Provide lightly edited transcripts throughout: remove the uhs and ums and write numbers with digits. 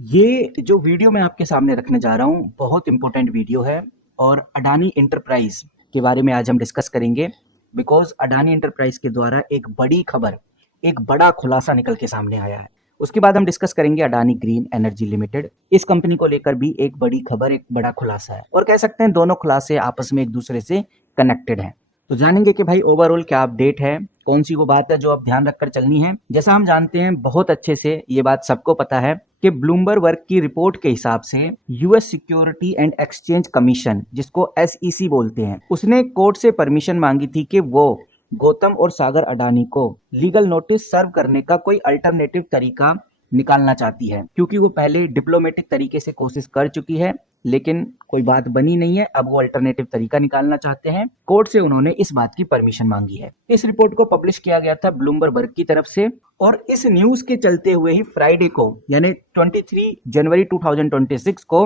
ये जो वीडियो मैं आपके सामने रखने जा रहा हूँ बहुत इंपॉर्टेंट वीडियो है और अडानी इंटरप्राइज के बारे में आज हम डिस्कस करेंगे। बिकॉज अडानी इंटरप्राइज के द्वारा एक बड़ी खबर, एक बड़ा खुलासा निकल के सामने आया है। उसके बाद हम डिस्कस करेंगे अडानी ग्रीन एनर्जी लिमिटेड। इस कंपनी को लेकर भी एक बड़ी खबर, एक बड़ा खुलासा है और कह सकते हैं दोनों खुलासे आपस में एक दूसरे से कनेक्टेड हैं। तो जानेंगे कि भाई ओवरऑल क्या अपडेट है, कौन सी वो बात है जो अब ध्यान रखकर चलनी है। जैसा हम जानते हैं बहुत अच्छे से, ये बात सबको पता है कि ब्लूमबर्ग की रिपोर्ट के हिसाब से US security and exchange commission, जिसको एसईसी बोलते हैं, उसने कोर्ट से परमिशन मांगी थी कि वो गौतम और सागर अडानी को लीगल नोटिस सर्व करने का कोई अल्टरनेटिव तरीका निकालना चाहती है, क्योंकि वो पहले डिप्लोमेटिक तरीके से कोशिश कर चुकी है लेकिन कोई बात बनी नहीं है। अब वो अल्टरनेटिव तरीका निकालना चाहते हैं। कोर्ट से उन्होंने इस बात की परमिशन मांगी है। इस रिपोर्ट को पब्लिश किया गया था ब्लूमबर्ग की तरफ से और इस न्यूज के चलते हुए ही फ्राइडे को यानी 23 जनवरी 2026 को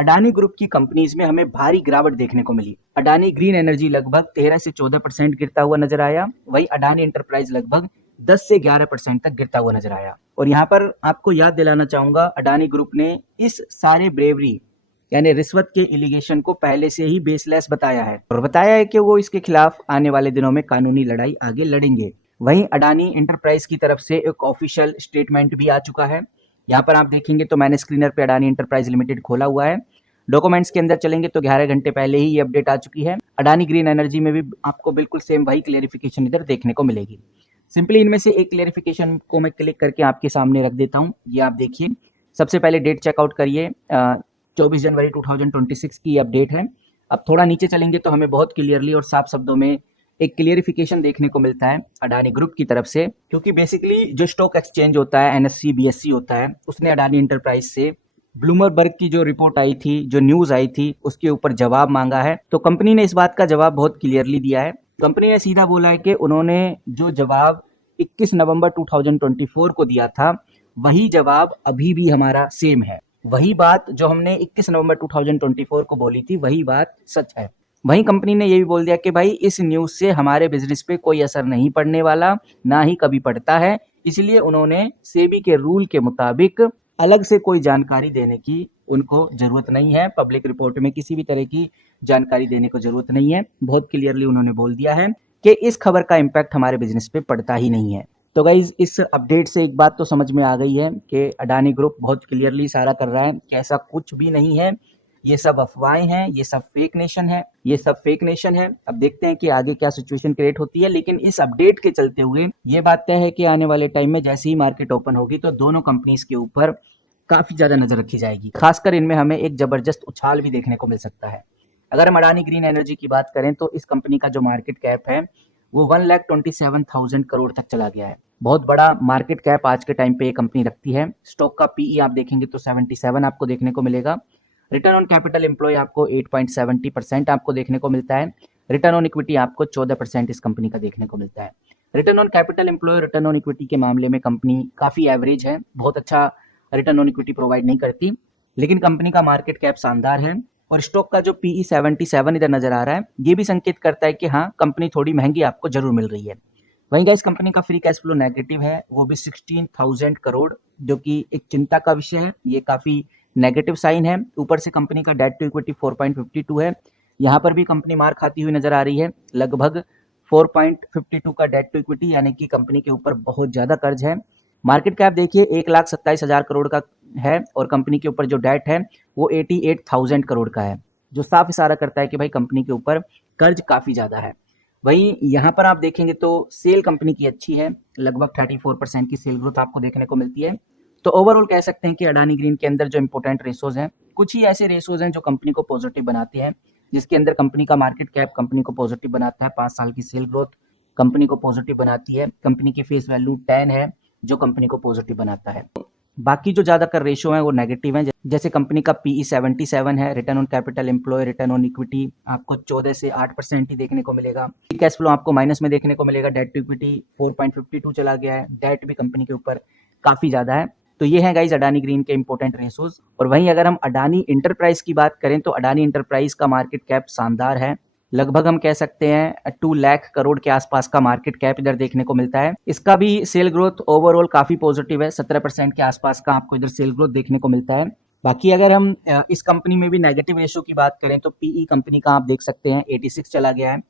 अडानी ग्रुप की कंपनीज में हमें भारी गिरावट देखने को मिली। अडानी ग्रीन एनर्जी लगभग 13 से 14% गिरता हुआ नजर आया। वही अडानी इंटरप्राइज लगभग 10 से 11% तक गिरता हुआ नजर आया। और यहाँ पर आपको याद दिलाना चाहूंगा, अडानी ग्रुप ने इस सारे ब्रेवरी यानी रिश्वत के एलिगेशन को पहले से ही बेसलेस बताया है और बताया है कि वो इसके खिलाफ आने वाले दिनों में कानूनी लड़ाई आगे लड़ेंगे। वहीं अडानी इंटरप्राइज की तरफ से एक ऑफिशियल स्टेटमेंट भी आ चुका है। यहाँ पर आप देखेंगे तो मैंने स्क्रीनर पे अडानी इंटरप्राइज लिमिटेड खोला हुआ है। डॉक्यूमेंट्स के अंदर चलेंगे तो 11 घंटे पहले ही ये अपडेट आ चुकी है। अडानी ग्रीन एनर्जी में भी आपको बिल्कुल सेम वही क्लेरिफिकेशन इधर देखने को मिलेगी। सिंपली इनमें से एक क्लेरिफिकेशन को मैं क्लिक करके आपके सामने रख देता हूँ। ये आप देखिए, सबसे पहले डेट चेकआउट करिए, 24 जनवरी 2026 की अपडेट है। अब थोड़ा नीचे चलेंगे तो हमें बहुत क्लियरली और साफ शब्दों में एक क्लियरिफिकेशन देखने को मिलता है अडानी ग्रुप की तरफ से, क्योंकि बेसिकली जो स्टॉक एक्सचेंज होता है, एनएससी बीएससी होता है, उसने अडानी इंटरप्राइज से ब्लूमबर्ग की जो रिपोर्ट आई थी, जो न्यूज आई थी, उसके ऊपर जवाब मांगा है। तो कंपनी ने इस बात का जवाब बहुत क्लियरली दिया है। कंपनी ने सीधा बोला है कि उन्होंने जो जवाब 21 नवंबर 2024 को दिया था, वही जवाब अभी भी हमारा सेम है। वही बात जो हमने 21 नवंबर 2024 को बोली थी, वही बात सच है। वहीं कंपनी ने ये भी बोल दिया कि भाई इस न्यूज से हमारे बिजनेस पे कोई असर नहीं पड़ने वाला, ना ही कभी पड़ता है। इसलिए उन्होंने सेबी के रूल के मुताबिक अलग से कोई जानकारी देने की उनको जरूरत नहीं है। पब्लिक रिपोर्ट में किसी भी तरह की जानकारी देने को जरूरत नहीं है। बहुत क्लियरली उन्होंने बोल दिया है कि इस खबर का इम्पैक्ट हमारे बिजनेस पे पड़ता ही नहीं है। तो गाइज इस अपडेट से एक बात तो समझ में आ गई है कि अडानी ग्रुप बहुत क्लियरली इशारा कर रहा है कि ऐसा कुछ भी नहीं है, ये सब अफवाहें हैं, ये सब फेक नेशन है, ये सब फेक नेशन है। अब देखते हैं कि आगे क्या सिचुएशन क्रिएट होती है, लेकिन इस अपडेट के चलते हुए ये बात तय है कि आने वाले टाइम में जैसे ही मार्केट ओपन होगी तो दोनों कंपनीज के ऊपर काफी ज्यादा नजर रखी जाएगी। खासकर इनमें हमें एक जबरदस्त उछाल भी देखने को मिल सकता है। अगर हम अडानी ग्रीन एनर्जी की बात करें तो इस कंपनी का जो मार्केट कैप है वो 1,27,000 करोड़ तक चला गया है। बहुत बड़ा मार्केट कैप आज के टाइम पे ये कंपनी रखती है। स्टॉक का पीई आप देखेंगे तो 77 आपको देखने को मिलेगा। रिटर्न ऑन कैपिटल एम्प्लॉय आपको 8.70% आपको देखने को मिलता है। रिटर्न ऑन इक्विटी आपको 14% इस कंपनी का देखने को मिलता है। Return on capital employ, return on equity के मामले में कंपनी काफी एवरेज है, बहुत अच्छा रिटर्न ऑन इक्विटी प्रोवाइड नहीं करती, लेकिन कंपनी का मार्केट कैप शानदार है और स्टॉक का जो पीई 77 इधर नजर आ रहा है, ये भी संकेत करता है कि हाँ कंपनी थोड़ी महंगी आपको जरूर मिल रही है। वहीं गाइस कंपनी का फ्री कैश फ्लो नेगेटिव है, वो भी 16,000 करोड़, जो कि एक चिंता का विषय है। ये काफी नेगेटिव साइन है। ऊपर से कंपनी का डेट टू इक्विटी 4.52 है। यहाँ पर भी कंपनी मार खाती हुई नजर आ रही है, लगभग 4.52 का डेट टू इक्विटी, यानी कि कंपनी के ऊपर बहुत ज्यादा कर्ज है। मार्केट कैप देखिए 1,27,000 करोड़ का है और कंपनी के ऊपर जो डेट है वो 88,000 करोड़ का है, जो साफ इशारा करता है कि भाई कंपनी के ऊपर कर्ज काफी ज्यादा है। वहीं यहाँ पर आप देखेंगे तो सेल कंपनी की अच्छी है, लगभग 34% की सेल ग्रोथ आपको देखने को मिलती है। तो ओवरऑल कह सकते हैं कि अडानी ग्रीन के अंदर जो इंपॉर्टेंट रेशोज हैं, कुछ ही ऐसे रेशोज हैं जो कंपनी को पॉजिटिव बनाते हैं, जिसके अंदर कंपनी का मार्केट कैप कंपनी को पॉजिटिव बनाता है, 5 साल की सेल ग्रोथ कंपनी को पॉजिटिव बनाती है, कंपनी की फेस वैल्यू 10 है जो कंपनी को पॉजिटिव बनाता है। बाकी जो ज्यादातर रेशो है वो नेगेटिव है, जैसे कंपनी का पीई 77 है, return on capital employ, return on equity आपको 14 से 8% ही देखने को मिलेगा। कैश फ्लो आपको माइनस में देखने को मिलेगा, डेट टू इक्विटी 4.52 चला गया है, डेट भी कंपनी के ऊपर काफी ज्यादा है। तो ये है गाइज अडानी ग्रीन के इंपॉर्टेंट रेशोज। और वहीं अगर हम अडानी इंटरप्राइज की बात करें तो अडानी इंटरप्राइज का मार्केट कैप शानदार है, लगभग हम कह सकते हैं 2 लाख करोड़ के आसपास का मार्केट कैप इधर देखने को मिलता है। इसका भी सेल ग्रोथ ओवरऑल काफ़ी पॉजिटिव है, 17% के आसपास का आपको इधर सेल ग्रोथ देखने को मिलता है। बाकी अगर हम इस कंपनी में भी नेगेटिव रेशियो की बात करें तो पीई कंपनी का आप देख सकते हैं 86 चला गया है।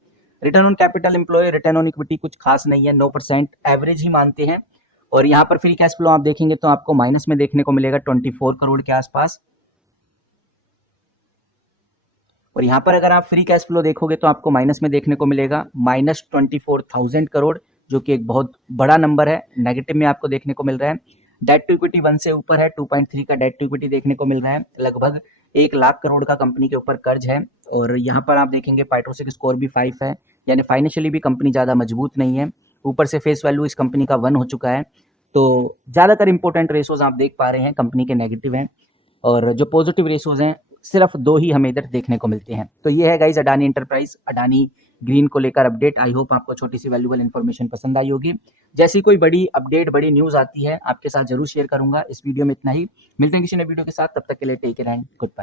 Return on capital employ, return on equity कुछ खास नहीं है, 9% एवरेज ही मानते हैं। और यहाँ पर फ्री कैश फ्लो आप देखेंगे तो आपको माइनस में देखने को मिलेगा 24 करोड़ के आसपास। और यहाँ पर अगर आप फ्री कैश फ्लो देखोगे तो आपको माइनस में देखने को मिलेगा -24,000 करोड़, जो कि एक बहुत बड़ा नंबर है। नेगेटिव में आपको देखने को मिल रहा है। डेट टू इक्विटी 1 से ऊपर है, 2.3 का डेट टू इक्विटी देखने को मिल रहा है। लगभग 1 लाख करोड़ का कंपनी के ऊपर कर्ज है। और यहाँ पर आप देखेंगे पाइट्रोसिक स्कोर भी 5 है, यानी फाइनेंशियली भी कंपनी ज़्यादा मजबूत नहीं है। ऊपर से फेस वैल्यू इस कंपनी का 1 हो चुका है। तो ज़्यादातर इंपॉर्टेंट रेशोज आप देख पा रहे हैं कंपनी के नेगेटिव हैं, और जो पॉजिटिव रेशोज हैं सिर्फ 2 ही हमें इधर देखने को मिलते हैं। तो ये है guys Adani enterprise, Adani green को लेकर अपडेट। आई होप आपको छोटी सी वैल्यूबल इन्फॉर्मेशन पसंद आई होगी। जैसी कोई बड़ी अपडेट, बड़ी न्यूज़ आती है आपके साथ जरूर शेयर करूंगा। इस वीडियो में इतना ही, मिलते हैं किसी नए वीडियो के साथ, तब तक के लिए take care and good bye.